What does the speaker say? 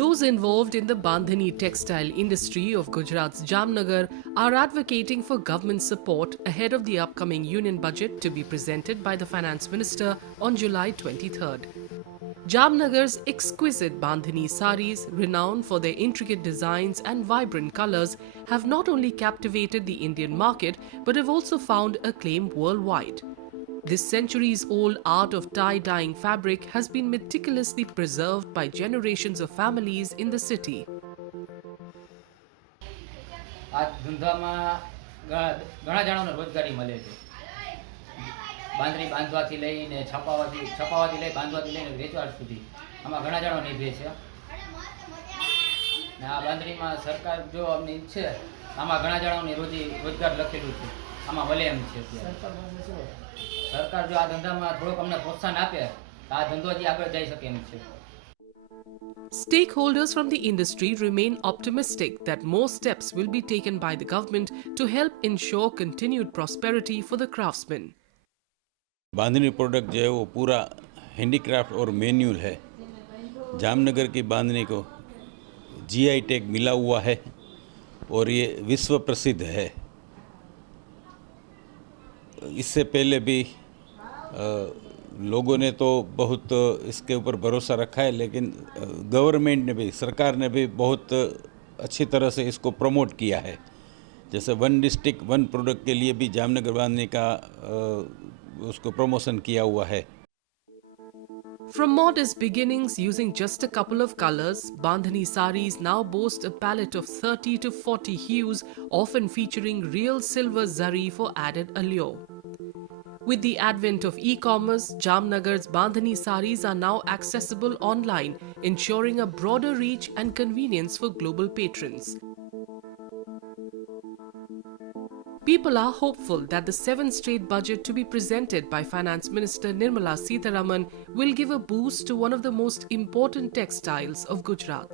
Those involved in the Bandhani textile industry of Gujarat's Jamnagar are advocating for government support ahead of the upcoming union budget to be presented by the finance minister on July 23rd. Jamnagar's exquisite Bandhani saris, renowned for their intricate designs and vibrant colors, have not only captivated the Indian market but have also found acclaim worldwide. This centuries-old art of tie-dyeing fabric has been meticulously preserved by generations of families in the city. આ ધંધામાં ઘણા જણાને રોજગારી મળે છે. બાંધણી બાંધવાથી લઈને છપાવાથી લઈ બાંધવાથી લઈને વેચવા સુધી આમાં ઘણા જણો નિભે છે. ને આ બાંધણીમાં સરકાર જો અમને ઈચ્છે આમાં ઘણા જણાને રોજગાર લખેલું છે. આમાં ભલે એમ છે સરકાર જો આ ધંધામાં થોડોક અમને પ્રોત્સાહન આપે તો આ ધંધો હજી આગળ જઈ શકે એમ છે. Stakeholders from the industry remain optimistic that more steps will be taken by the government to help ensure continued prosperity for the craftsmen. Bandhani product जो है वो पूरा हैंडीक्राफ्ट और मैन्युअल है. जामनगर की बांधनी को जीआई टैग मिला हुआ है और ये विश्व प्रसिद्ध है. इससे पहले भी लोगों ने तो बहुत इसके ऊपर भरोसा रखा है, लेकिन गवर्नमेंट ने भी, सरकार ने भी बहुत अच्छी तरह से इसको प्रमोट किया है. जैसे वन डिस्ट्रिक्ट वन प्रोडक्ट के लिए भी जामनगर बांधनी का उसको प्रमोशन किया हुआ है. From modest beginnings using just a couple of colors, Bandhani saris now boast a palette of 30 to 40 hues, often featuring real silver zari for added allure. With the advent of e-commerce, Jamnagar's Bandhani saris are now accessible online, ensuring a broader reach and convenience for global patrons. People are hopeful that the 7th state budget to be presented by Finance Minister Nirmala Sitharaman will give a boost to one of the most important textiles of Gujarat.